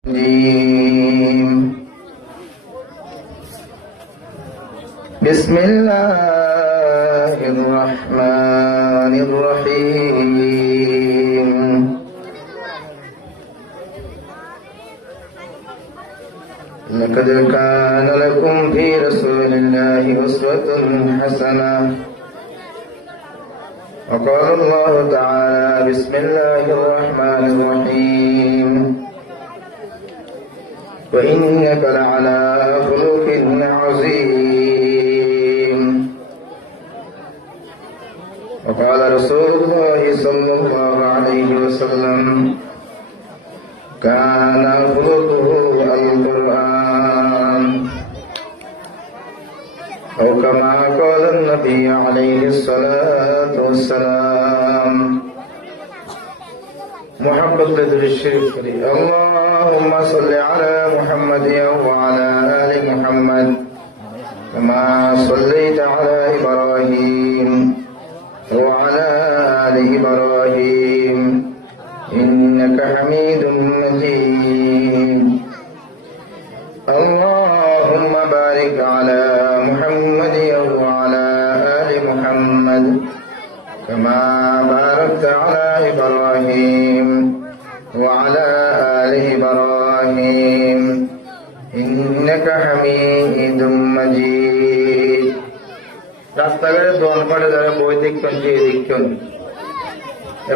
بسم الله الرحمن الرحيم لقد كان لكم في رسول الله أسوة حسنة وقال الله تعالى بسم الله الرحمن الرحيم وإنك لعلى خلق عظيم وقال رسول الله صلى الله عليه وسلم كان خلقه القرآن أو كما قال النبي عليه الصلاة والسلام محبت الشريف اللهم صل على محمد وعلى آل محمد كما صليت على إبراهيم وعلى آل إبراهيم إنك حميد مجيد اللهم بارك على محمد وعلى آل محمد كما باركت على إبراهيم وعلى آل إبراهيم إنك حميد مجيد রাস্তাঘাটে দোয়ান পাড়ে যারা বই দেখছেন যে দেখছেন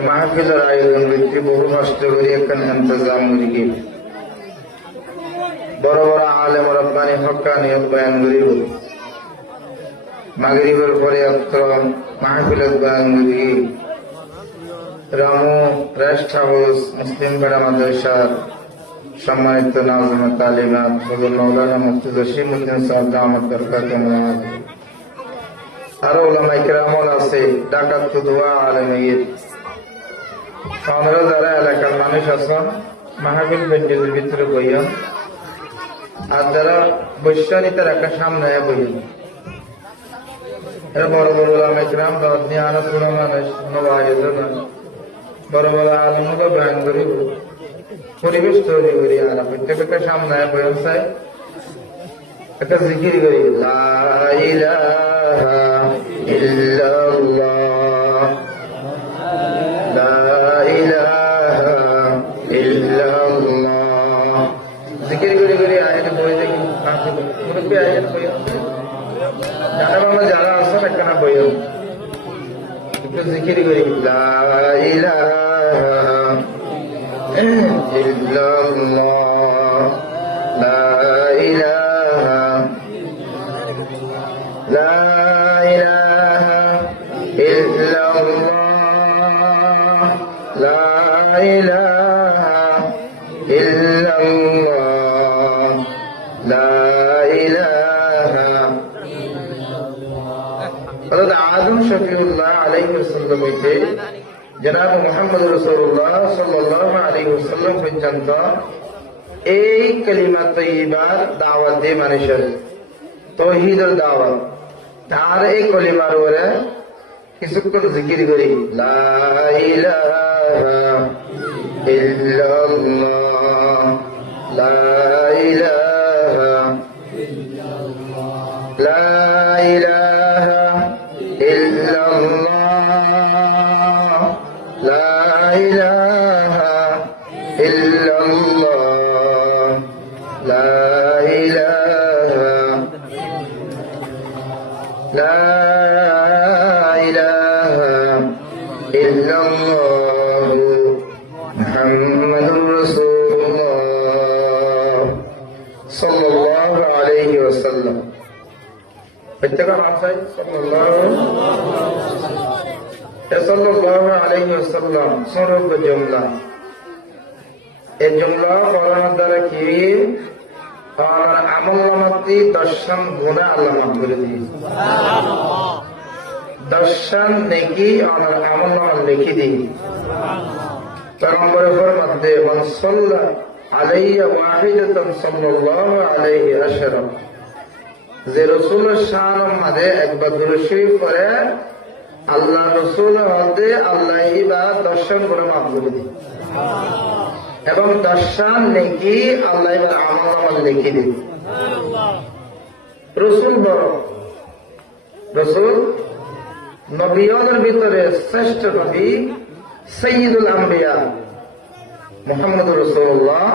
মাহফিলের আয়োজন ব্যক্তি বহু কষ্ট করে এখানে ইন্তজাম করি বড় বড় আলেম রব্বানি হক্কানি বয়ান করিব মাগরিবের পরে মাহফিলের বয়ান করি রামু রেস্ট হাউস মুসলিম পাড়া মাদ্রাসার সম্মানিত নাজমা তালিমাত হযরত মাওলানা মুফতি জসিমউদ্দিন সাহেব দামাত বরকাতুহুম আরো উলামায়ে কেরামল আছে ডাকাত দোয়া আলেমের আমরা যারা এলাকার মানুষ আছেন মাহফিল বেঞ্জের ভিতরে বইয়া আর যারা বৈশ্বানিতে রাখা সামনে বইয়া এরা বড় বড় উলামায়ে কেরাম দাওয়াত নিয়ে আনা পুরো মানুষ নওয়ায়েজন বড় বড় আলেমরা বয়ান করিব পরিবেশ তৈরি করি আর প্রত্যেকটা সামনে বয়ান চাই একটা জিকির করি লা ইলাহা ইল্লাল্লাহ লা ইলাহা ইল্লাল্লাহ জিকির করি করি আয়াত বই দেখি মুরব্বি আয়াত বই যারা বাংলা যারা আছেন একখানা বই একটু জিকির করি লা ইলাহা ইল্লাল্লাহ লা ইলাহা লা ইলাহা ইল্লাল্লাহ লা ইলাহা ইল্লাল্লাহ লা ইলাহা হযরত আদম শফিউল্লাহ আলাইহিস সালাম হইতে জনাব মুহাম্মদ রাসূলুল্লাহ সাল্লাল্লাহু আলাইহি ওয়াসাল্লাম পর্যন্ত এই কালিমা তাইয়্যিবার দাওয়াত দিয়ে মানুষের তাওহীদের দাওয়াত তার এই কালিমার উপরে কিছুক্ষণ জিকির করি লা ইলাহা ইল্লাল্লাহ লা ইলাহা লা ইলাহা ইল্লাল্লাহ লা ইলাহা ইল্লাল্লাহ লা ইলাহা লা ইলাহা ইল্লাল্লাহ মুহাম্মাদুর রাসূলুল্লাহ সাল্লাল্লাহু আলাইহি ওয়াসাল্লাম প্রত্যেকটা মানুষ সাল্লাল্লাহু আলাইহি ওয়াসাল্লাম সরব জুমলা এই জুমলা পড়ানোর দ্বারা কি আমার আমল নামাতি দর্শন গুনাহ আল্লাহ মাফ করে দিয়েছে দর্শন নেকি আমার আমল নামা লিখে দিই পয়গম্বরের ফরমাতে মান সাল্লা আলাইয়া ওয়াহিদাতান সাল্লাল্লাহু আলাইহি আশরা যে রাসূলের শানের মাঝে একবার দুরূদ শরীফ পড়ে আল্লাহ রাসূল হতে আল্লাহ ইবা দর্শন করে মাফ করে দিই এবং 10 নেকি আল্লাহ এবার আমল লিখে দিবে। রসুল বড়, রসুল নবীদের ভিতরে শ্রেষ্ঠ নবী সৈয়দুল আম্বিয়া মুহাম্মদ রাসূলুল্লাহ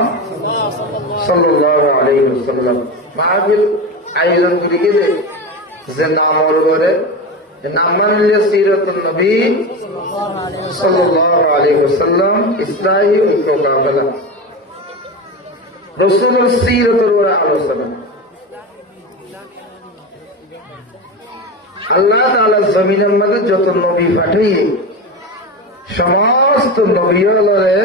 সাল্লাল্লাহু আলাইহি ওয়াসাল্লাম মাহফিল আয়োজন করে গেলে যে নামর করে নাম মানলে সিরাতুন নবী সাল্লাল্লাহু আলাইহি ওয়াসাল্লাম ইসলাহি ঐক্য কাফেলা রাসূলের সিরাতের উপর আলোচনা। আল্লাহ তাআলা জমিনের মধ্যে যত নবী পাঠিয়ে সমস্ত নবীওয়ালারে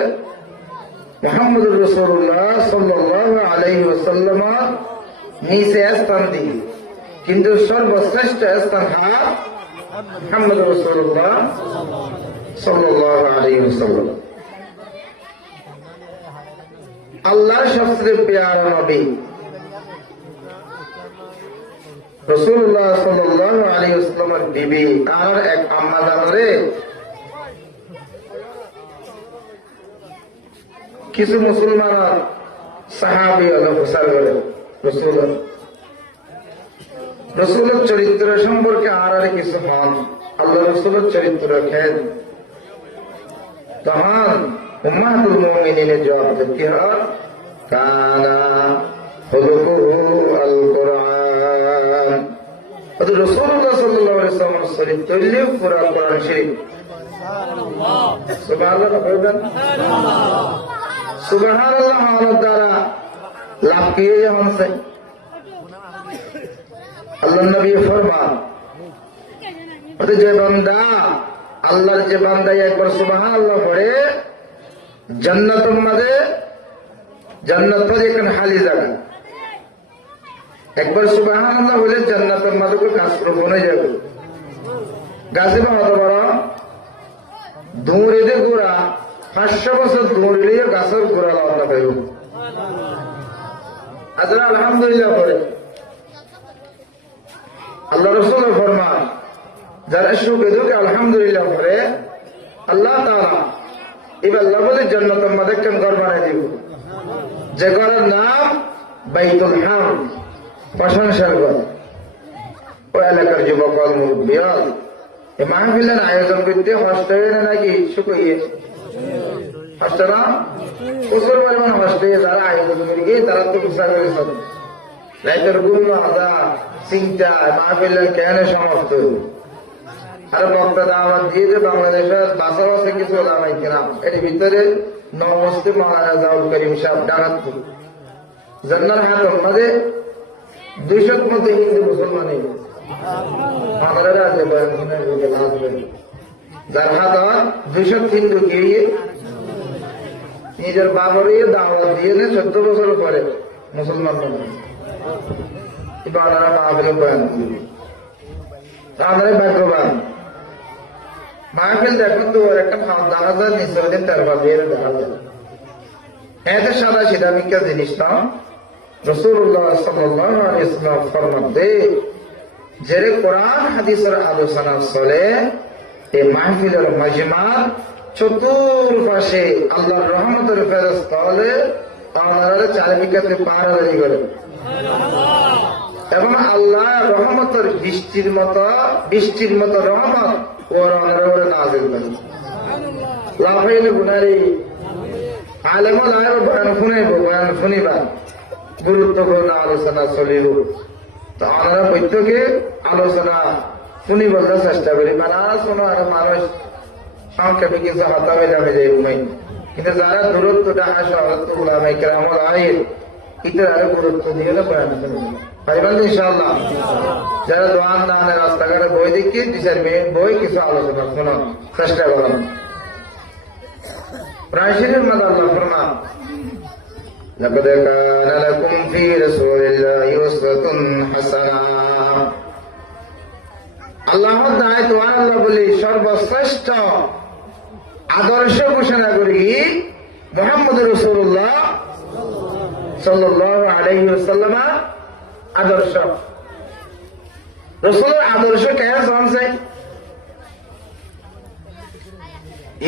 মুহাম্মদুর রাসূলুল্লাহ সাল্লাল্লাহু আলাইহি ওয়াসাল্লাম নিচে স্থান দিয়ে, কিন্তু সর্বশ্রেষ্ঠ স্থান মুহাম্মদুর রাসূলুল্লাহ সাল্লাল্লাহু আলাইহি ওয়াসাল্লাম। আল্লাহর সবচেয়ে প্রিয় নবী রাসূলুল্লাহ সাল্লাল্লাহু আলাইহি ওয়াসাল্লামের বিবি আর এক আম্মা জানরে কিছু মুসলমান সাহাবী প্রচার করে রসুলের চরিত্র সম্পর্কে আর কিছু হন আল্লাহ রসুলের চরিত্র খেদ, তখন উম্মাতুল মুমিনিনের জবাব দিতে হয় কানা খুলুকুহু আল কুরআন। রাসূলুল্লাহ সাল্লাল্লাহু আলাইহি ওয়াসাল্লামের চরিত্র হলো কোরআন শরীফ। সুবহানাল্লাহ বলবেন, সুবহানাল্লাহ হওয়ার দ্বারা লাভ কি হচ্ছে? আল্লাহ নবী ফরমান যে বান্দা আল্লাহর যে বান্দা একবার সুবহানাল্লাহ পড়ে জান্নাতের মাঝে জান্নাত মাঝে এখানে খালি জায়গা, একবার সুবহানাল্লাহ বলে জান্নাতের মাঝে গাছ রোপণ হয়ে যাবে। গাছে বা হতে পারো ধুঁড়িতে গোড়া 500 বছর ধুঁড়িলে গাছের গোড়া লাগাতে পাইব। আজরা আলহামদুলিল্লাহ পড়ে আল্লাহ রসুলের ফরমান যারা সুখে দুঃখে আলহামদুলিল্লাহ পড়ে আল্লাহ তাআলা এবার বলে জান্নাতের মধ্যে একটা ঘর বানাই দিব, যে ঘরের নাম বাইতুল হামদ, প্রশংসার ঘর। ওই এলাকার যুবক মুরব্বিয়াল এই মাহফিলের আয়োজন করতে কষ্ট হয়ে না নাকি শুকিয়ে কষ্ট না? প্রচুর পরিমাণ কষ্ট হয়ে যারা আয়োজন করে গিয়ে তারা তো বিচার করেছে লাইটের গুণ আদা চিন্তা মাহফিলের কেন সমাপ্ত আর বক্তা দাওয়াত দিয়ে যে বাংলাদেশের বাসাবাসে কিছু দামাই কিনা এর ভিতরে নবস্তি মহারাজা জাউল করিম সাহেব ডাকাতপুর জান্নার হাত মাঝে 200 মধ্যে হিন্দু মুসলমান যার হাত 200 হিন্দু গিয়ে নিজের বাবরে দাওয়াত দিয়ে 14 বছর পরে মুসলমান বানারা মাহফিল বয়ান করবে। আমরা ভাগ্যবান মাহফিল দেখুন তো একটা 5000 নিচে হলে তারপর বের দেখা যায়। এত সাদা সিধা মিকা জিনিস না। রাসূলুল্লাহ সাল্লাল্লাহু আলাইহি ওয়াসাল্লাম ফরমান দে যে কোরআন হাদিসের আলোচনা চলে এই মাহফিলের মাজমা চতুর্পাশে আল্লাহর রহমতের ফেরেশতা হলে আপনারা চারিদিকে পাহারাদারি করে এবং আল্লাহ রহমতের বৃষ্টির মতো রহমত ওরা নাজিল করে। লাফাইলে গুনারি আলেমল আয়ের বয়ান শুনিবা গুরুত্বপূর্ণ আলোচনা চলিব, তো আমরা প্রত্যেকে আলোচনা শুনি বলতে চেষ্টা করি। মানে শোনো আর মানুষ সংক্ষেপে কিছু হতা হয়ে যাবে যে উমাই, কিন্তু যারা দূরত্বটা আসে ওলামায়ে কেরামুল আইন ইতার আরো গুরুত্ব দিয়ে বয়ান শুনবে পারিবেন ইনশাআল্লাহ। যারা দোয়ান দানের রাস্তাঘাটে বই দেখি 2-4 বই কিছু আলোচনা শোনার চেষ্টা করেন। রাশিদের মধ্যে আল্লাহ ফরমান লাকাদ কানা লাকুম ফি রাসূলিল্লাহি উসওয়াতুন হাসানাহ। আল্লাহর দায়িত্ব আল্লাহ বলি সর্বশ্রেষ্ঠ আদর্শ ঘোষণা করি মুহাম্মদুর রাসূলুল্লাহ সাল্লাল্লাহু আলাইহি ওয়াসাল্লাম আদর্শ। রাসূলের আদর্শ কেন জানছে?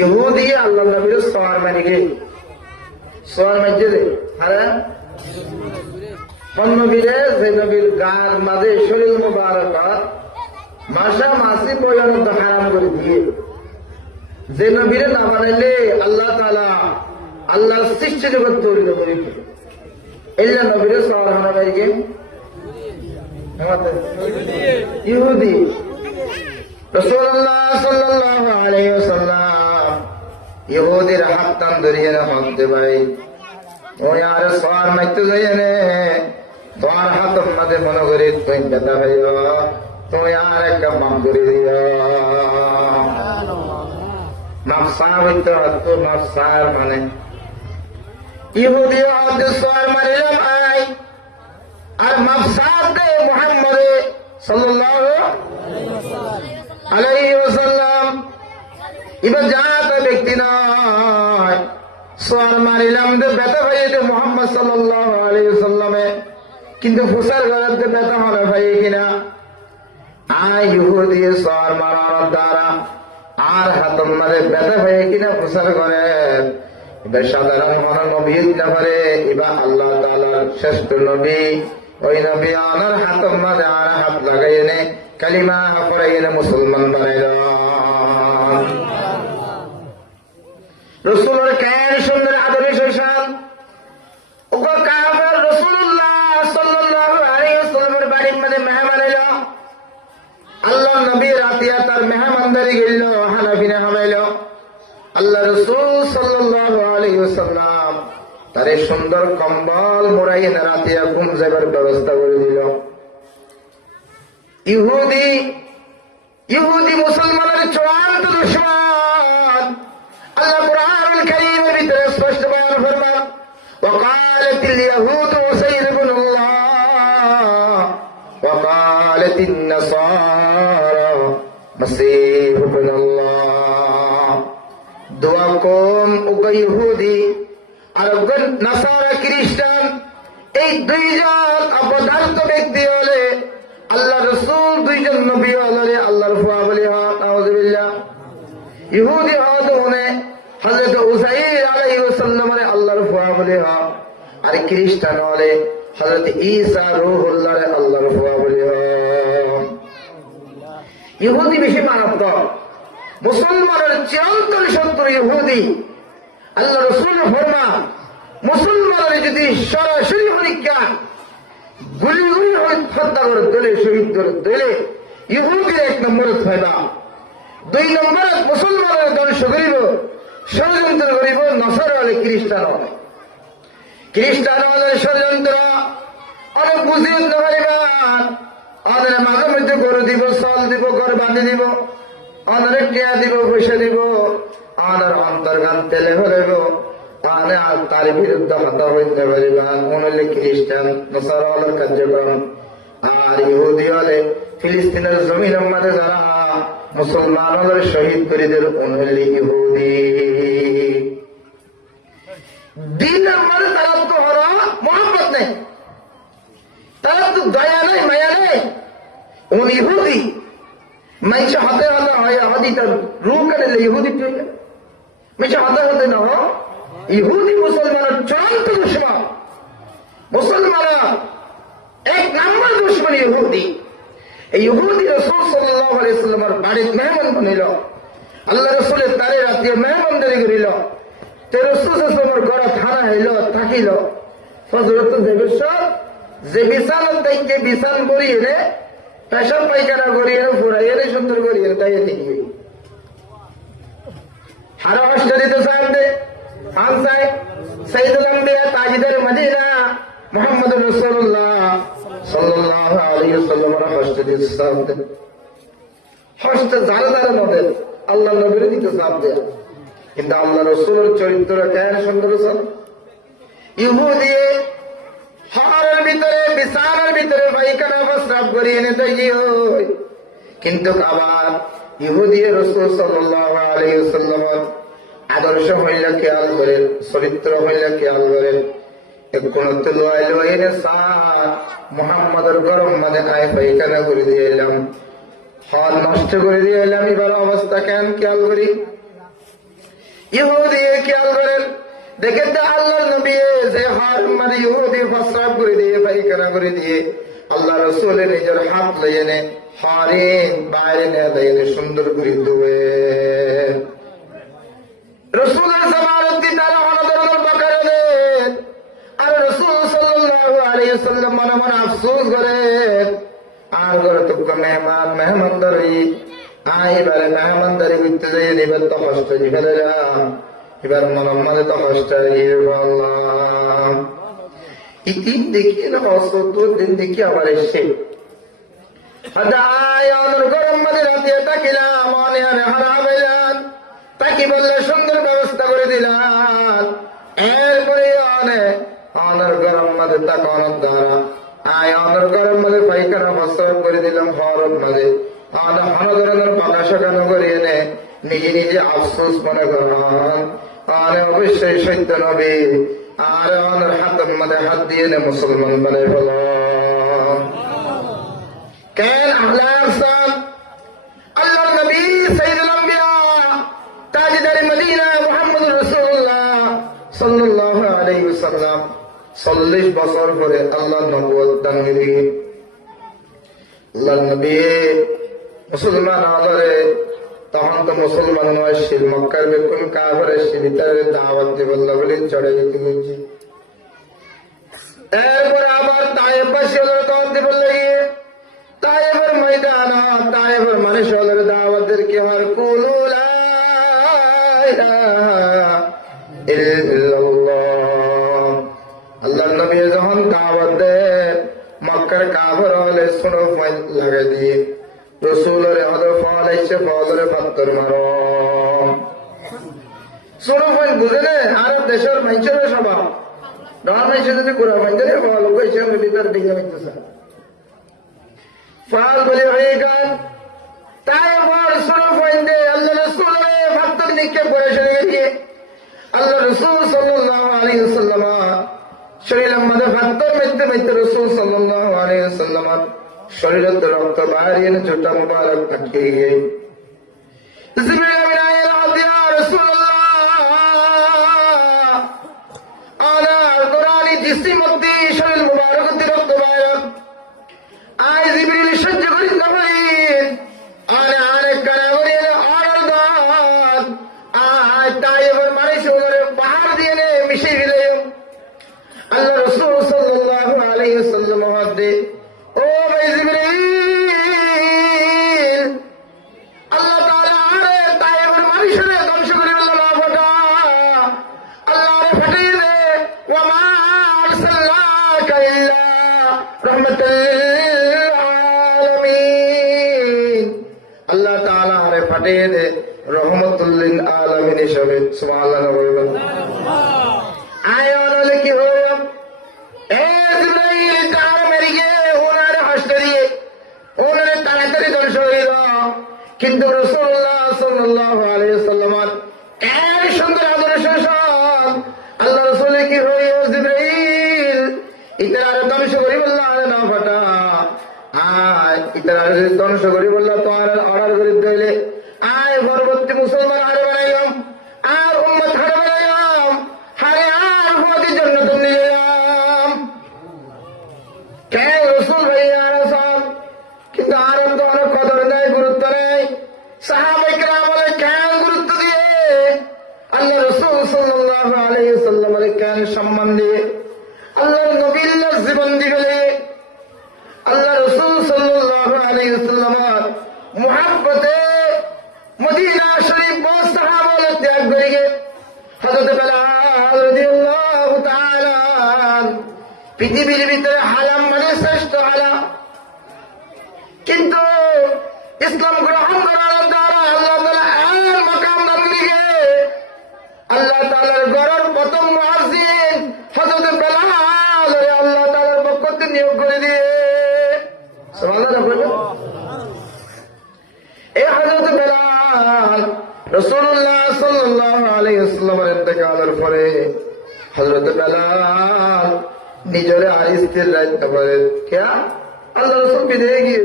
ইহুদি আল্লাহ নবীর সওয়ার মানে গে সোয়ার মসজিদে আরে কোন নবীরে যে নবীর গার মাঝে শরীর মুবারক মাসা মাসি পর্যন্ত হারাম করে দিয়ে যে নবীরে না বানাইলে আল্লাহ তাআলা আল্লাহর সৃষ্টি জগৎ তৈরি করে এল্লা নবীরে সোয়ার হারাম গিয়ে ইহুদি রাসূলুল্লাহ সাল্লাল্লাহু আলাইহি ওয়াসাল্লাম ইহুদির হাত টান ধরিয়ে না হতে ভাই ও यार সোয়ার মাইতে যাই নে তোমার হাত মাঝে মনে করি তুই ব্যথা হইব তো यार একটা মাম করে দিও মাফসার হইতে হতো মাফসার মানে ইহুদি হাত সোয়ার মারিলাম আই আর মাফসার দে মুহাম্মদ সাল্লাল্লাহু আলাইহি ওয়াসাল্লাম এবার জাত ব্যক্তি নয় সোয়ার মারিলাম যে ব্যথা পাইয়ে মোহাম্মদ সাল্লাল্লাহু আলাইহি ওয়াসাল্লামে কিন্তু ফুসার ঘরে ব্যথা হবে ভাই কিনা ইহুদি সোয়ার মারার দ্বারা আর হাতম মারে ব্যথা পাইয়ে কিনা ফুসার ঘরে এবার সাধারণ মনে নবী না পারে এবার আল্লাহ তাআলার শ্রেষ্ঠ নবী ওই নবী আনার হাতম মারে আর হাত লাগাই এনে কালিমা পড়াই এনে মুসলমান বানাইল রসুলের কেন সুন্দর আদরের শৈশব ওকে কাফের রাসূলুল্লাহ সাল্লাল্লাহু আলাইহি ওয়াসাল্লামের বাড়ির মধ্যে মেহমান এলো আল্লাহ নবী রাতিয়া তার মেহমানদারি গেল হানাফিনা হামাইল আল্লাহ রাসূল সাল্লাল্লাহু আলাইহি ওয়াসাল্লাম তারে সুন্দর কম্বল মোড়াইয়ে রাতিয়া ঘুম যাবার ব্যবস্থা করে দিল ইহুদি মুসলমানের চূড়ান্ত দুশমন আল্লাহ কুরআনুল কারীমের ভিতরে স্পষ্ট বয়ান ফরমান وقالت اليهود عزير بن الله وقالت النصارى مسيح بن الله দোয়া কোন উগা ইহুদি আর উগা নাসারা খ্রিস্টান এই দুইজন অপদার্থ ব্যক্তি হলে আল্লাহ রাসূল দুইজন নবী হলে আল্লাহর ফুয়া বলি নাউযুবিল্লাহ ইহুদি হওয়া মানে হযরত উযাইর আলাইহিস সালামের আল্লাহর ফুয়া বলি আর খ্রিস্টান হলে হযরত ঈসা রূহুল্লাহর আল্লাহর ফুয়া বলি ইহুদি বেশি মারাত্মক মুসলমানের চিরন্তন শত্রু ইহুদি আল্লাহ রাসূল ফরমান মুসলমানের যদি সরাসরি পরীক্ষা গুলি হত্যা করে দিলে শহীদ করে দিলে ইহুদির 1 নম্বরে ফায়দা 2 নম্বরে মুসলমানের ধ্বংস করিব ষড়যন্ত্র করিব নসর হলে খ্রিস্টান হলে খ্রিস্টান হলে ষড়যন্ত্র অনেক বুঝিয়ে পারিবা আমাদের মাঝে মধ্যে গরু দিব চাল দিব ঘর বাঁধি দিব আমাদের টিয়া দিব পয়সা দিব আমাদের অন্তর্গান তেলে হইব তার বিরুদ্ধে হতা হইতে পারিবা মনে খ্রিস্টান নসর হলের কার্যক্রম আর ইহুদি হলে ফিলিস্তিনের জমিনের মধ্যে যারা মুসলমান হলের শহীদ করিদের অনুলি ইহুদি দিনের মধ্যে তারা তো হল মোহাম্মত নেই তারা তো দয়া নেই মায়া নেই উনি ইহুদি মানুষ হাতে হাতে হয় হাতি তার রূপ কেটে ইহুদি মানুষ হাতে হাতে না ইহুদি মুসলমানের চূড়ান্ত দুশমন মুসলমানরা 1 নম্বর দুশমন ইহুদি এই ইহুদি রাসূল সাল্লাল্লাহু আলাইহি ওয়াসাল্লামের বাড়িতে মেহমান বানাইল আল্লাহ রাসূলের তারে রাতে মেহমানদারি করিল তে রাসূল সাল্লাল্লাহু ঘর থানা হইল থাকিল ফজরত যে বিছানা থেকে বিছান করিয়ে রে পেশাব পায়খানা করিয়ে ফুরাইয়ে রে সুন্দর করিয়ে তাই দেখি হারা হস্টারিত সাহেব দে আনসাই সাইয়্যিদুল আম্বিয়া তাজদার মদিনা মুহাম্মদুর রাসূলুল্লাহ সাল্লাল্লাহু আলাইহি ওয়াসাল্লামের হস্টারিত সাহেব দে হস্ত জালদার মডেল আল্লাহ নবীর দিতে সাহেব দে কিন্তু আল্লাহ রাসূলের চরিত্র কেন সুন্দর সব ইহুদি হারের ভিতরে বিছানার ভিতরে পায়খানা প্রস্রাব করিয়ে নিতে হয় কিন্তু আবার ইহুদি রাসূল সাল্লাল্লাহু আলাইহি ওয়াসাল্লামের আদর্শ হইলে খেয়াল করেন চরিত্র হইলে খেয়াল করেন কোন লোয়াই মোহাম্মদের গরম মানে আয় পায়খানা করে দিয়ে এলাম হল নষ্ট করে দিয়ে এলাম এবার অবস্থা কেন খেয়াল করি ইহুদি খেয়াল করেন দেখেন তো আল্লাহ নবী যে হার মানে ইহুদি প্রস্রাব করে দিয়ে পায়খানা করে দিয়ে আল্লাহ রসুল নিজের হাত লইয়ে নে হারে বাইরে নিয়ে সুন্দর করে ধুয়ে রসুলের জামানতি তারা অনদরদের বাকারে দেন আর রসুল সাল্লাল্লাহু আলাইহি ওয়াসাল্লাম মনে মনে আফসোস করেন আর করে তো মেহমানদারি এবারে মেহমানদারি করতে যাই এবার তো কষ্ট ফেলে এবার মনে তো কষ্ট ইতিম দেখি না অসত্তর দিন দেখি আবার এসে গরম মানে রাতে তাকিলাম মনে আনে হারাবে যান তাকে বললে সুন্দর ব্যবস্থা করে দিলাম এরপরে অনেক গরম মাঝে তাকানোর দ্বারা অনেক গরম মাঝে পায়খানা প্রস্রাব করে দিলাম হরম মাঝে ধরনের পাকা শাখানো করে এনে নিজে নিজে আফসোস মনে করান অবশ্যই সত্য নবী আর অনেক হাতের মাঝে হাত দিয়ে এনে মুসলমান মানে বল কেন আল্লাহ নবী সাইয়্যিদুল আম্বিয়া তাজদার মদিনা মুহাম্মদুর রাসূলুল্লাহ সাল্লাল্লাহু আলাইহি ওয়াসাল্লাম 40 বছর পরে আল্লাহ নবুয়ত দান দিলেন আল্লাহ নবী মুসলমান আদরে তখন তো মুসলমান নয় শির মক্কার বেকুন কাফের শিরিতারে দাওয়াত দিয়ে বলল বলে চড়ে যেতে বলছি এরপরে আবার তায়েফবাসী হলো দাওয়াত দিয়ে বলল তায়েফের ময়দান তায়েফের মানুষ হলো দাওয়াতদের কি আর কুলু লা ইলাহা ইল্লাল্লাহ আল্লাহ নবী যখন দাওয়াত দেন মক্কার কাফের হলে শুনো লাগাই দিয়ে রসুলের হলো ফল এসে ফলের পাত্তর মারো শুনো ফল বুঝে নে আর দেশের মানুষের স্বভাব ডর মানুষের যদি কুড়া ফাইন দেয় ফল কইছে ভিতর দিকে হইতেছে ফল বলে হয়ে গেল তাই আবার শুনো ফাইন দে আল্লাহ রসুলের পাত্তর নিক্ষেপ করে সরে গিয়ে আল্লাহ রসুল সাল্লাল্লাহু আলাইহি ওয়াসাল্লাম শরীরের মধ্যে পাত্তর মেতে মেতে রসুল সাল্লাল্লাহু আলাইহি ওয়াসাল্লাম শরীরত রক্ত বাড়িয়ে জুটা মুবারক পাঠিয়ে গিয়ে জিবরিল আমিন আয়া ইয়া রাসূলুল্লাহ আলা কুরআনি জিসিমতি শরীর মুবারক দি রক্ত বাড়ক আয় জিবরিল সহ্য করি না ভাই আরে কানা করি অর্ডার দাও আয় তাইয়ের মানুষ ওরে পাহাড় দিয়ে মিশে গেলে আল্লাহ রাসূল সাল্লাল্লাহু আলাইহি ওয়াসাল্লাম হাদে ও ভাই জিবরিল আল্লাহ তাআলা আরে তায়েবের মানুষের ধ্বংস করে আল্লাহ ফাটা আল্লাহ রে ফাটিয়ে দে ওয়া মা আরসালনাকা ইল্লা রাহমাতাল আলামিন আল্লাহ তাআলা রে ফাটিয়ে দে রহমাতুল লিল আলামিন হিসেবে সুবহানাল্লাহ বলবেন আয়ালে কি হলো এ জিবরাইল তাআলা মেরে গিয়ে ওনারে হাসতে দিয়ে ওনারে তাড়াতাড়ি ধ্বংস করে দাও কিন্তু রাসূলুল্লাহ সাল্লাল্লাহু আলাইহি ওয়াসাল্লাম এর সুন্দর আদর্শ সব আল্লাহ রাসূল কি হয়ে জিবরাইল ইতারে ধ্বংস করে বলল আরে না ফাটা আয় ইতারে ধ্বংস করে বলল তোমার অর্ডার করে দিলে আয় পরবর্তী মুসলমান আরে বানাইলাম আর উম্মত হারে বানাইলাম হারে আর হুয়াদের জন্য তুমি নিলাম কেন রসুল ভাই আর কিন্তু আরব তো অনেক কদর নেই গুরুত্ব নেই সাহাবায়ে কেরাম বলে কেন গুরুত্ব দিয়ে আল্লাহ রসুল সাল্লাল্লাহু আলাইহি ওয়াসাল্লামের কেন সম্মান দিয়ে আল্লাহর নবীর জীবন দিলে আল্লাহ রসুল সাল্লাল্লাহু আলাইহি ওয়াসাল্লামের মুহাব্বতে মদিনা শরীফ বহু সাহাবা ত্যাগ করে গিয়ে হযরত বেলাল রাদিয়াল্লাহু তাআলা পৃথিবীর ভিতরে হালাম মানে শ্রেষ্ঠ হালাম কিন্তু ইসলাম গ্রহণ করার দ্বারা আল্লাহ তাআলা আর মাকাম দান দিয়ে আল্লাহ তাআলার ঘরের প্রথম মুয়াজ্জিন হযরত বেলাল আল্লাহ তাআলার পক্ষ থেকে নিয়োগ করে দিয়ে সুবহানাল্লাহ এই হযরত বেলাল রাসূলুল্লাহ সাল্লাল্লাহু আলাইহি ওয়াসাল্লামের ইন্তেকালের পরে হযরত বেলাল নিজরে আর স্থির রাখতে পারে কে আল্লাহ রাসূল বিদায় গিয়ে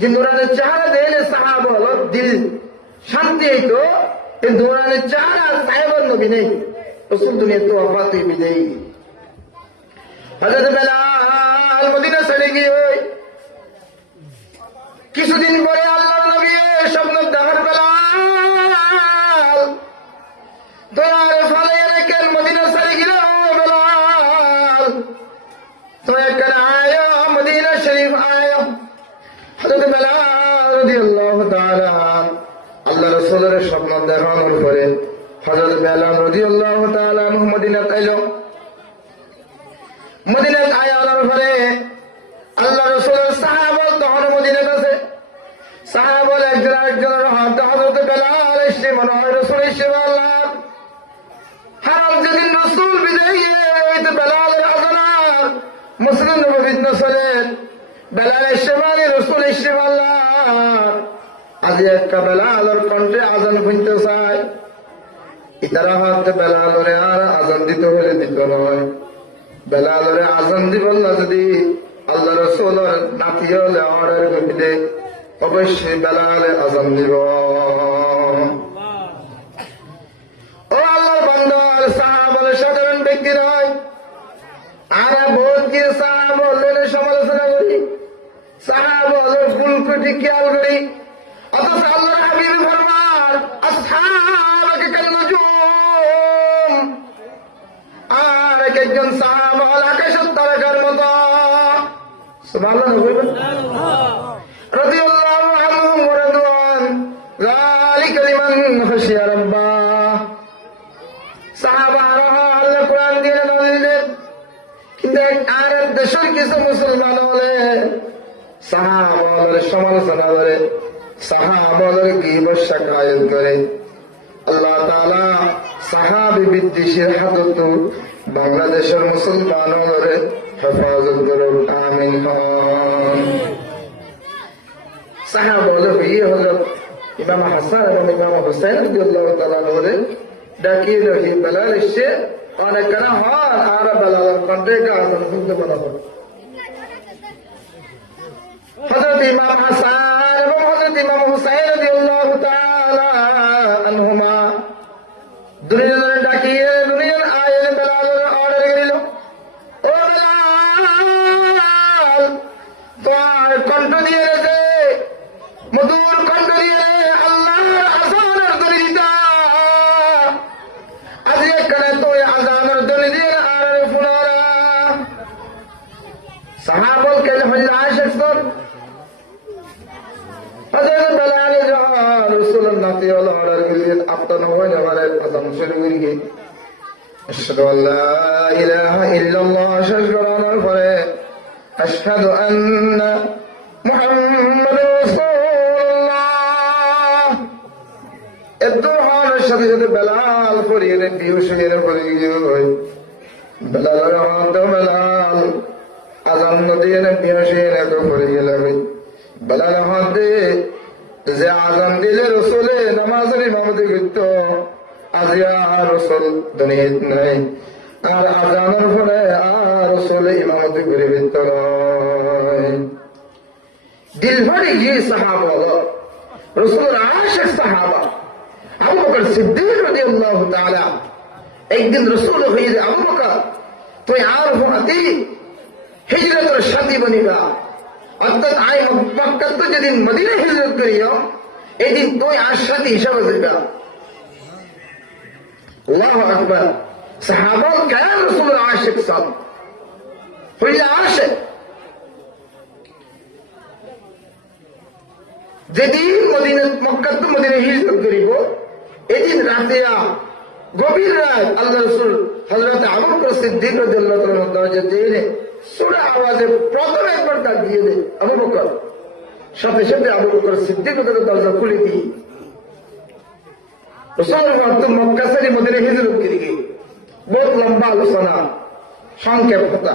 যে নুরানের চেহারা দেলে সাহাবা দিল শান্তি হইতো এই নুরানের চেহারা সাহেবের নবী নেই রাসূল দুনিয়াতে ওয়াফাত হয়ে বিদায়ী। হযরত বেলাল মদিনা ছেড়ে গিয়ে কিছুদিন পরে আল্লাহর নবী স্বপ্ন দেখার বেলাল দয়ার ফলে রেখে মদিনা ছেড়ে গেল। বেলাল তো এখানে আয় মদিনা শরীফ আয়। হযরত বেলাল রাদিয়াল্লাহু তাআলা আল্লাহ রাসূলের স্বপ্ন দেখানোর পরে হযরত বেলাল রাদিয়াল্লাহু তাআলা মদিনাতে এলো। মদিনাতে আয়ার পরে আল্লাহ রাসূলের সাহাবা তখন মদিনাতে আছে। সাহাবা একজনের হাত হযরত বেলাল এসে মনে হয় রাসূল এসে আল্লাহ হারাম যেদিন রাসূল বিদায় হইতে বেলালের আযান মুসলিম নবীর নসলেন বেলাল এসে মানে রাসূল এসে আল্লাহ আজ একটা বেলালের কণ্ঠে আযান শুনতে চায়। ইতারা হাতে বেলালরে আর আযান দিতে হলে দিত নয়। বেলালরে আযান দিব না যদি আল্লাহ রাসূলের নাতি হলে অর্ডার করিলে অবশ্যই বেলালে আযান দিব। ও আল্লাহর বান্দা সাহাবারা সাধারণ ব্যক্তি নয়। আর বহুত কি সাহাবা হলেন সমালোচনা করি, সাহাবা হলেন ফুলকুটি খেয়াল করি, অথচ আল্লাহর হাবিব ফরমান আসহাবাকে কান্নুজুম, আর এক একজন সাহাবা হল আকাশের তারকার মতো। সুবহানাল্লাহ বলবেন রাদিয়াল্লাহু আনহুম ওয়া রাদওয়ান যালিকা লিমান খাশিয়া রাব্বাহ। সাহাবারা আল্লাহ কোরআন দিয়ে বলেন, কিন্তু আর দেশের কিছু মুসলমান হলে সাহাবাদের সমালোচনা করে, সাহাবাদের গীবত শাকায়ত করে। আল্লাহ তাআলা সাহাবী বিদ্বেষের হাতত বাংলাদেশের মুসলমানদের হেফাজত করুন, আমিন। সাহাবা হযরত ইমাম হাসান এবং ইমাম হুসাইন রাদিয়াল্লাহু তাআলা আনহুরে ডাকিয়ে রহি বেলাল এসে অনেক কেন হন আর বেলালের কণ্ঠে আযান শুনতে বলা হল। হযরত ইমাম হাসান এবং হযরত ইমাম হুসাইন রাদিয়াল্লাহু তাআলা আনহুমা দুনিয়ার ডাকিয়ে দুনিয়ার আয়ের বেলালের অর্ডার করিল, ও বেলাল তোমার কণ্ঠ দিয়ে দে, মধুর কণ্ঠ দিয়ে আল্লাহর আযানের ধ্বনি দিতা। আজ এখানে তুই আযানের ধ্বনি দিয়ে আর ফুলারা সাহাবাকে হযরত আয়েশা কর হযরত বেলাল যখন রাসূলের নাতি হল অর্ডার করিলেন আপন হয় আমার আযান শুরু করে গিয়ে আশহাদু আল্লা ইলাহা ইল্লাল্লাহ শাহরানার পরে আশহাদু আন্না মুহাম্মাদুর রাসূলুল্লাহ এত হওয়ার সাথে সাথে বেলাল পড়িয়ে বেহুশ হয়ে পড়ে গিয়ে বেলাল বেলাল আযান দিয়ে বেহুশ হয়ে পড়ে গেল। বেলাল হাতে যে আযান দিলে রাসূলে নামাজের ইমামতি করত, আজ আর রাসূল দুনিয়াতে নাই, আর আযানের পরে আর রাসূলে ইমামতি করে দিত নয়। দিল ভরে গিয়ে সাহাবা রাসূলের আশিক সাহাবা আবু বকর সিদ্দিক রাদিয়াল্লাহু তাআলা একদিন রাসূল হয়ে আবু বকর তুই আর হতি হিজরতের সাথী বনিবা, অর্থাৎ আই মক্কা তো যেদিন মদিনা হিজরত করিও এদিন তুই আর সাথী হিসাবে যাবে। আল্লাহু আকবার। সাহাবা কেন রাসূলের আশিক সব হইলে আশিক। যেদিন মক্কা তো মদিনা হিজরত করিব এদিন রাতে গভীর রাত আল্লাহ রাসূল হযরত আবু বকর সিদ্দিক রাদিয়াল্লাহু তাআলা দরজা দিয়ে সূরা আওয়াজে প্রথম একবার ডাক দিয়ে দেয় আবু বকর। সাথে সাথে আবু বকর সিদ্দিক রাদিয়াল্লাহু দরজা খুলে দিয়ে রাসূল মক্কা ছেড়ে মদিনা হিজরত করে গিয়ে বহুত লম্বা আলোচনা সংক্ষেপ কথা।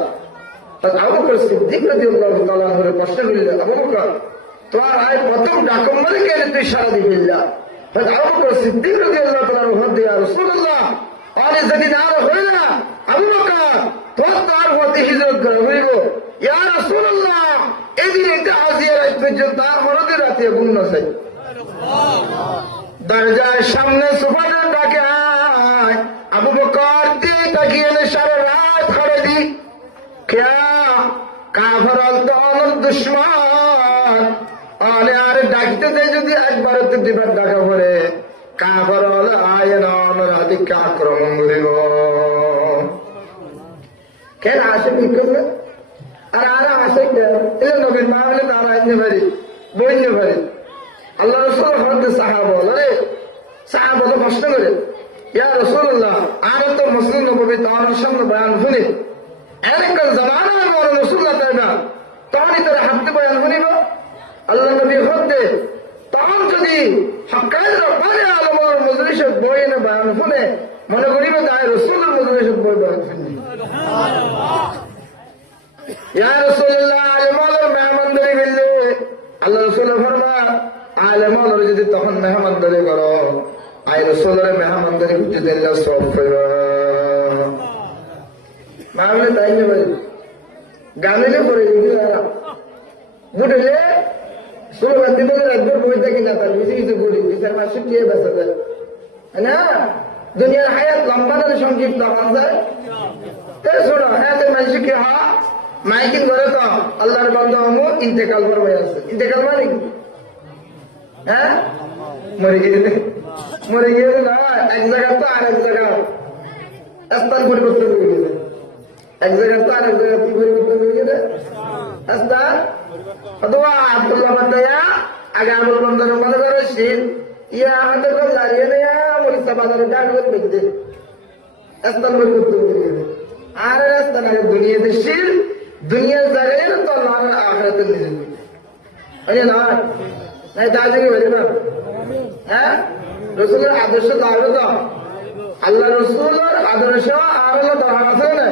আবু বকর সিদ্দিক রাদিয়াল্লাহু তাআলা ধরে প্রশ্ন করলেন, আবু বকর তোমার আয় প্রথম ডাকম মানে কেন তুই সারা দিবি না? আবু বকর সিদ্দিক রাদিয়াল্লাহু তাআলা বললেন, ইয়া রাসূলুল্লাহ আর যেদিন আর হই না আবু বকর তোমার তার হতে হিজরত করা হইব। ইয়া রাসূলুল্লাহ এদিন এটা আজিয়া রাত পর্যন্ত আমাদের রাতে গুণ চাই। দরজার সামনে সুফানের ডাকে আয় আবু বকর क्या কাফার তো অনেক দুশ্মন অনে আরে ডাকতেছে যদি একবার দুবার ডাকা পড়ে কাফার হলে আয় না অনাধিক আক্রমণ করিব কেন আসে কি করবে আর আর আসে কেন এই নবীর মা হলে তারা আনতে পারি বইতে পারি আল্লাহ রসুল হতে সাহাবা আরে সাহাবা তো প্রশ্ন করে ইয়া রাসূলুল্লাহ আর তো মুসলিম নবী তার সামনে বয়ান শুনি এরকম জামানা আমার রাসূলুল্লাহ তাইবা তখনই তারা হাতে বয়ান শুনিব আল্লাহ নবী হতে তখন যদি হকায়ের রব্বানি আলমের মজলিসে বই না বয়ান শুনে মনে করিবে তাই রাসূলের মজলিসে বই বয়ান শুনি ইয়া রাসূলুল্লাহ আলমের মেহমানদারি করলে আল্লাহ রাসূল ফরমান আলমের যদি তখন মেহমানদারি করো আই রাসূলের মেহমানদারি করতে দিলে সব করবে মামলে তাই না ভাই গামিলে পড়ে গেছে বুঝলে শুরুবার দিনে একবার বই দেখি না তার বেশি কিছু বলি বিচার মাসে কে বেঁচে যায় না দুনিয়ার হায়াত লম্বা না সংক্ষিপ্ত আমার যায় শোনো হ্যাঁ মানুষ কি হা মাইকিং করে তো আল্লাহর বান্দা আমু ইন্তেকাল করবে আছে ইন্তেকাল মানে কি হ্যাঁ মরে গিয়েছে না এক জায়গা তো আর এক জায়গা স্থান পরিবর্তন হয়ে গেছে এক জায়গা তো আর এক জায়গা কি পরিবর্তন হয়ে গেছে স্থান অথবা আব্দুল্লাহ বান্দায়া আগে আবুল বান্দার মনে করে শীল ইয়া আমাদের দাঁড়িয়ে নেয়া মরিচা বাজারে ডাক বেঁচে স্থান পরিবর্তন হয়ে গেছে আর স্থান আগে দুনিয়াতে শীল দুনিয়ার জায়গায় তো আল্লাহ আখিরাতে নিজে আরে না নাই দাঁড়িয়ে বলি না হ্যাঁ রসুলের আদর্শ দাঁড়াবে তো আল্লাহ রসুলের আদর্শ আর হলো দরকার আছে না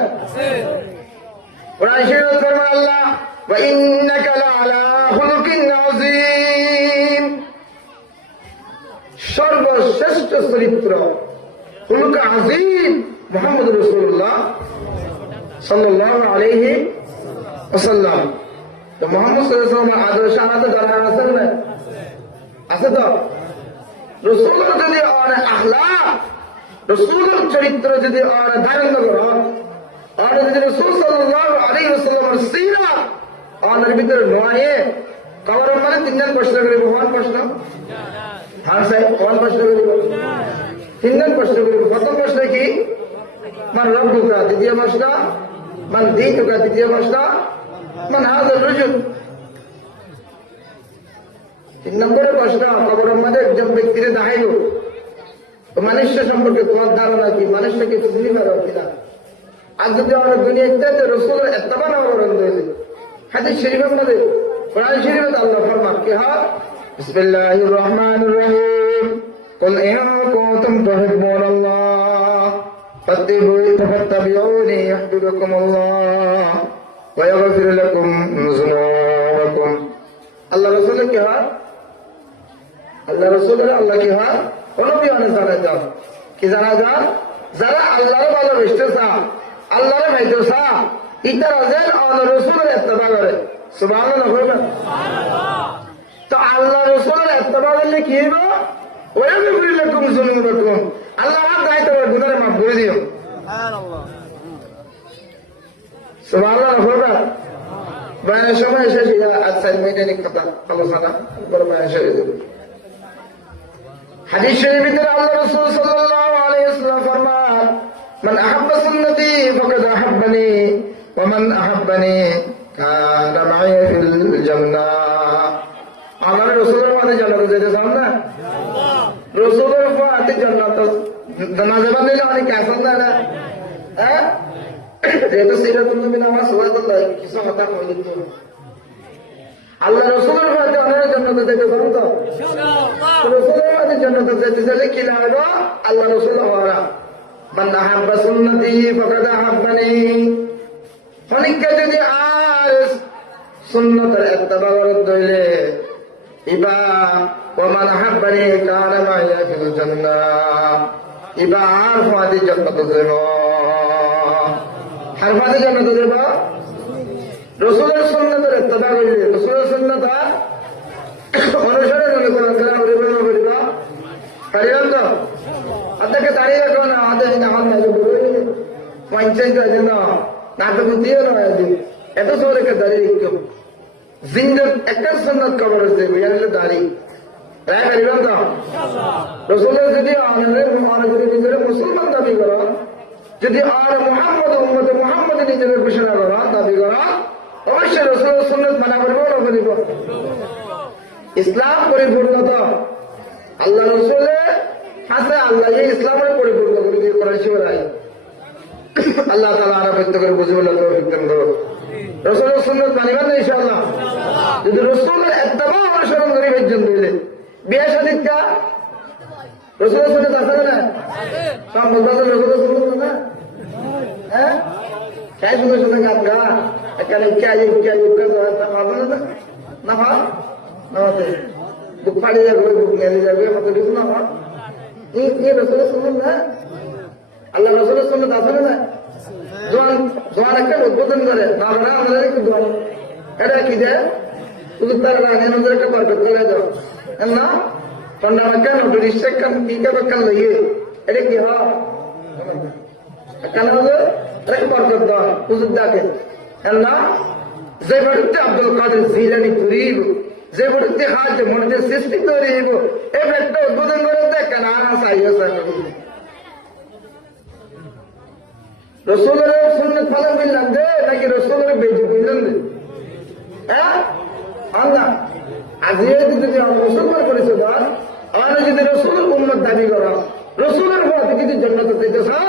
কোরআন শরীফে ফরমান আল্লাহ ওয়া ইন্নাকা লাআলা খুলুকিন আযীম সর্বশ্রেষ্ঠ চরিত্র খুলুক আযীম মুহাম্মদ রাসূলুল্লাহ সাল্লাল্লাহু আলাইহি ওয়াসাল্লাম তো মুহাম্মদ সাল্লাল্লাহু আলাইহি ওয়াসাল্লাম আদর্শ আমাদের দরকার আছে না আছে তো রসুলের যদি অনেক আখলাক রসুলের চরিত্র যদি অনেক ধারণ করো অনেক যদি রসুল সাল্লাল্লাহু আলাইহি ওয়াসাল্লামের সিরা অনেক ভিতরে নয় কবর মানে তিনজন প্রশ্ন করিব কোন প্রশ্ন হ্যাঁ স্যার কোন প্রশ্ন করিব তিনজন প্রশ্ন করিব প্রথম প্রশ্ন কি মান রব্বুকা দ্বিতীয় প্রশ্ন মান দীনুকা তৃতীয় প্রশ্ন মান হাযার রাজুল 3 নম্বরের প্রশ্ন কবরের মধ্যে একজন ব্যক্তিকে দেখাইল মানুষ্য সম্পর্কে তোমার ধারণা কি মানুষকে তো ভুলি পারো কিনা আর যদি আমরা দুনিয়াতে রসুলের এত্তবা নামার বন্ধ হয়েছে হাদিস শরীফের মধ্যে কোরআন শরীফে আল্লাহ ফরমান কি হয় বিসমিল্লাহির রহমানির রহিম কুল ইন কুনতুম তুহিব্বুনাল্লাহ ফাত্তাবিউনি ইহবিবকুমুল্লাহ ওয়া ইয়াগফির লাকুম যুনুবাকুম আল্লাহ রাসূলের কি হয় আল্লাহ রসুলের আল্লাহ কি হয় অনবী অনেক জানা যান কি জানা যান যারা আল্লাহর ভালোবেসতে চা আল্লাহর ভাইতে চা ইতার আজের আল্লাহ রসুলের ইত্তেবা করে সুবহানাল্লাহ বলবেন তো আল্লাহ রসুলের ইত্তেবা করলে কি হইব ওয়া ইয়াগফির লাকুম যুনুবাকুম আল্লাহ আর দায়িত্ব গুনাহ মাফ করে দিও সুবহানাল্লাহ সুবহানাল্লাহ বলবেন বয়ানের সময় শেষ হয়ে যাবে আজকের ময়দানিক কথা আলোচনা করে বয়ান শেষ হয়ে যাবে হাদিস শরীফের ভিতরে আল্লাহ রাসূল সাল্লাল্লাহু আলাইহি ওয়াসাল্লাম ফরমান মান আহাব্বা সুন্নতি ফাকাদ আহাব্বানি ওয়া মান আহাব্বানি কানা মা'i ফিল জান্নাহ আমার রাসূলের মানে জান্নাতে যেতে চান না রাসূলের ফাতে জান্নাত নামাজে বাঁধলে অনেক আসান না হ্যাঁ যেহেতু সিরাতুন নবী নামাজ সুবহানাল্লাহ কিছু কথা বলি তো আল্লাহ রসুলের ফাতে অনেক জান্নাতে যেতে চান তো রসুলের ফাতে জান্নাতে যেতে চাইলে কি লাগবে আল্লাহ রসুল হওয়া মান আহাব্বা সুন্নতি ফাকাদ আহাব্বানি অনেককে যদি আর সুন্নতের ইত্তেবা করতে হইলে ইবা ওয়া মান আহাব্বানি কানা মা'i ফিল জান্নাহ ইবা আর ফাতে জান্নাতে যাব আর ফাতে জান্নাতে যাব রসুলের সুন্নতের ইত্তেবা করলে রসুলের সুন্নত অনুসরণ করিব পারিবেন তো আপনাকে দাঁড়িয়ে রাখো না আমাদের আমার পঞ্চায়েত আছে না না তো বুঝিও নয় এত সবাইকে দাঁড়িয়ে একটু জিন্দর একটা সন্ন্যত খবর হচ্ছে বুঝা নিলে দাঁড়িয়ে তাই পারিবেন তো রসুলের যদি নিজের মুসলমান দাবি করো যদি আর মোহাম্মদ মোহাম্মদ নিজের ঘোষণা করো দাবি করো অবশ্যই রসুলের সুন্নত মানা করবো না করিব ইসলাম পরিপূর্ণতা আল্লাহ রসুলের আছে আল্লাহ ইসলামের পরিপূর্ণ করে দিয়ে করাইছি ওরাই আল্লাহ তাআলা আরো প্রত্যেকের বুঝিবুল্লাহ তৌফিক দান করুন রসুলের সুন্নত মানিবেন না ইনশাআল্লাহ যদি রসুলের ইত্তেবা অনুসরণ করি পর্যন্ত হইলে বিয়ে শাদীকা রসুলের সুন্নত আছে না সব বলতে রসুলের সুন্নত না হ্যাঁ তাই শুনে শুনে গান গা এখানে না হয় না বুক ফাড়ি যাবে বুক মেলে যাবে কত কিছু না হয় এই রসুলের সুন্নত না আল্লাহ রসুলের সুন্নত আছে না জোয়ান একটা উদ্বোধন করে না আমরা আমাদের একটু দোয়া এটা কি দেয় শুধু তার রাজের একটা বরকত করে দাও না ঠান্ডা মাক্কা নটু রিক্সা কাম কি কাবে কাল লইয়ে এটা কি হয় কেন হবে একটা বরকত দাও হুজুর ডাকে না যে বাড়িতে আব্দুল কাদের জিলানি করিব যে বাড়িতে হাজ মনে সৃষ্টি করিব এই একটা উদ্বোধন করে দেয় কেন আনা চাইও রসুলের সুন্নত পালন করলাম দে নাকি রসুলের বেজি করলাম দে হ্যাঁ আল্লাহ আজকে যদি মুসলমান করেছে ধর আর যদি রসুলের উম্মত দাবি করা রসুলের পথে যদি জন্নত দিতে চাও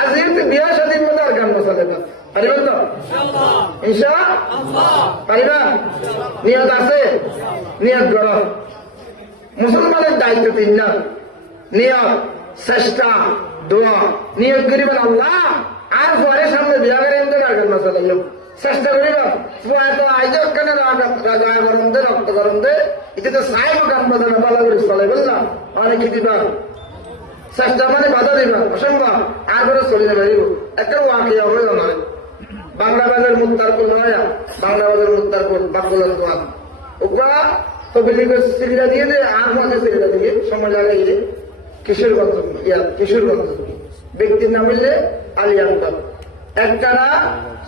আজকে বিয়া শাদীর মধ্যে আর গান মশালে না পারিবেন তো ইনশাআল্লাহ পারিবা নিয়ত আছে নিয়ত করো মুসলমানের দায়িত্ব তিন না নিয়ত চেষ্টা দোয়া নিয়ত করিবেন আল্লাহ আর ঘরের সামনে বিয়া করে এমনি গান মশালে চেষ্টা করিবা তো আইজ কেন রাজা গরম দে রক্ত গরম দে এটা তো সাহেব গান বাজানো ভালো করে চলে বললাম অনেক কি দিবা চেষ্টা মানে বাধা দিবা অসম্ভব আর করে চলে যাবে একটা ওয়াকি হবে না বাংলা বাজার মুক্তারপুর নয় বাংলা বাজার মুক্তারপুর বাকুলার দোয়ান ওরা তো বিল্ডিংয়ের সিলিটা দিয়ে দে আর মাঝে সিলিটা দিয়ে সময় লাগাইয়ে কিশোরগঞ্জ ব্যক্তির নাম হইলে আলী আহমদ একটানা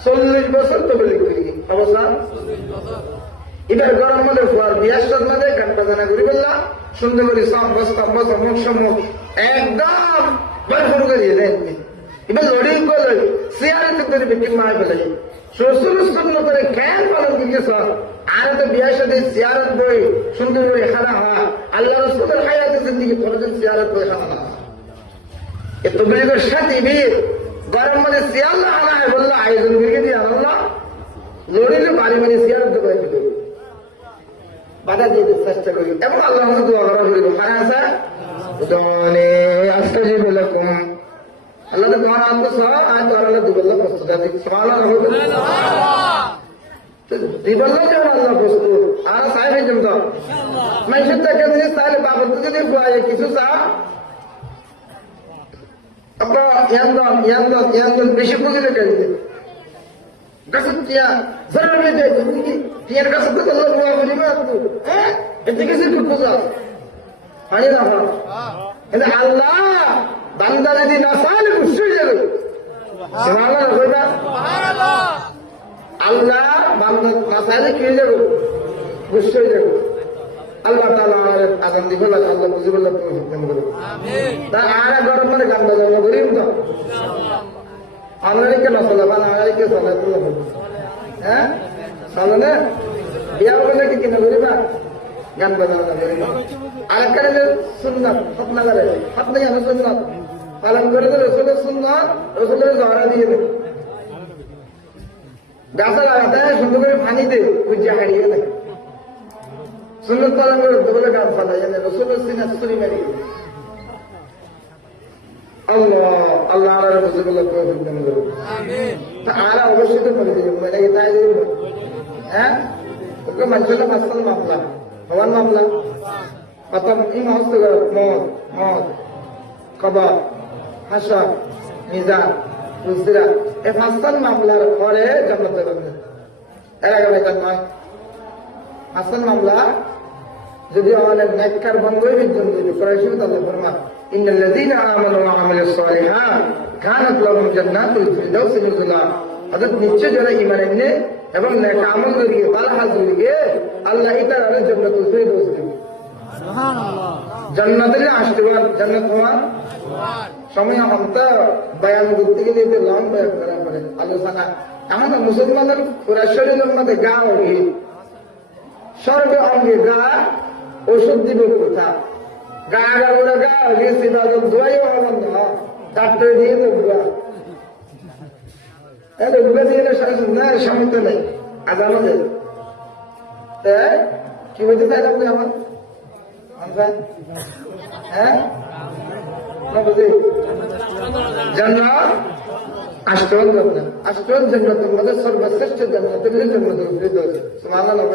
40 বছর তো বিল্ডিং করি অবস্থা এবার গরম মধ্যে ফুয়ার বিয়াস মধ্যে গান বাজানা করি বললাম সুন্দর করি সম্মুখ একদম ভরপুর করিয়ে দেন এবার লোডিং করলে সিয়ারত করে বিক্রি মায় ফেলে শ্বশুর সুন্দর করে জ্ঞান পালন করিয়েছ আর তো বিয়ার সাথে সিয়ারত বই সুন্দর করে খানা হয় আল্লাহ রসুলের হায়াতে জিন্দিগি ফরজন সিয়ারত বই খানা এ তো বিল্ডিংয়ের সাথে বীর গরম মধ্যে সিয়াল্লা আনা হয় বললো আয়োজন করে দিয়ে আল্লাহ লড়িলে বাড়ি বাড়ি সিয়ারত দেবে বাধা দিয়ে চেষ্টা করি এবং আল্লাহ দোয়া করা করিব খায় আস্তে যে বেলকুম আল্লাহ তো তোমার আত্ম সহ আয় তো আল্লাহ দুবল্লা প্রস্তুত আছে সমালা হবে দুবল্লা যেমন আল্লাহ প্রস্তুত আর সাহেব হয়ে যেমন মানুষের থেকে জিনিস তাহলে বাবর যদি কিছু চা আপনার ইয়ান বেশি বুঝলে কেন গাছের টিয়া জরুর বেঁধে টিয়ার গাছ তো আল্লাহ দোয়া করিবে হ্যাঁ এতে কিছু বুঝা পানি না কিন্তু আল্লাহ বান্দা যদি না চাইলে খুশি হয়ে যাবে আল্লাহ বান্দা না চাইলে কি হয়ে যাবে খুশি হয়ে যাবে আল্লাহ তাআলা আজান দিব আল্লাহ বুঝিবল্লাহ তার আর গরম মানে গান বাজানো করিম তো আমাদেরকে নচলা বা আমাদেরকে চলাই তুলো হ্যাঁ চলো না বিয়া বলে কি কিনা করিবা গান বাজানো করিবা আর একটা সুন্নাত স্বপ্না করে স্বপ্নাই আমি সুন্নাত পালন করে তো রসুলের সুন্নাত রসুলের জহরা দিয়ে দেবে গাছা লাগাতে সুন্দর করে পানি দে বুঝে হারিয়ে দেয় সুন্নত পালন করে বলে গাছ ফালাই রসুলের সিনা ছুরি মারিয়ে আল্লাহ আল্লাহ আরা অবশ্যই তো করে দিবে মানে তাই হ্যাঁ ওকে মানুষের মাসাল মামলা হওয়ার মামলা প্রথম এই মহস্ত মদ কবাব হাসা মিজান রুজিরা এই মাসাল মামলার পরে জান্নাতে যাবে এর আগে বেতন নয় মাসাল মামলা যদি আমাদের নেককার বন্ধই বিদ্যমান যদি করাইছি তাহলে ফরমান ইন্নাল্লাযীনা আমানু ওয়া আমিলুস সালিহাত কানাত লাহুম জান্নাতুল ফিরদাউসি নুজুলা অর্থাৎ নিশ্চয় যারা ইমান এনে এবং নেক আমল করিয়ে ভালো হাল করিয়ে আল্লাহ ইতার আরে জান্নাতুল ফিরদৌস দিবে। জান্নাতে আসতে পার জান্নাত হওয়া সময় হন্তা বয়ান করতে গেলে যে লং বয়ান করা পড়ে আলোচনা এমন মুসলমানের পুরা শরীরের মধ্যে গা ওঠে সর্বে অঙ্গে গা ওষুধ দিব কোথা গা ওরা গা গেছে দোয়াইও আমার না ডাক্তার দিয়ে দেবো রোগা দিয়ে না সামর্থ্য নেই আজ আমাদের কি বলতে চাই আপনি আমার হ্যাঁ জান্নাত আষ্টম জান্নাত আষ্টম জান্নাতের মধ্যে সর্বশ্রেষ্ঠ জান্নাতের জন্য সুবহানাল্লাহ।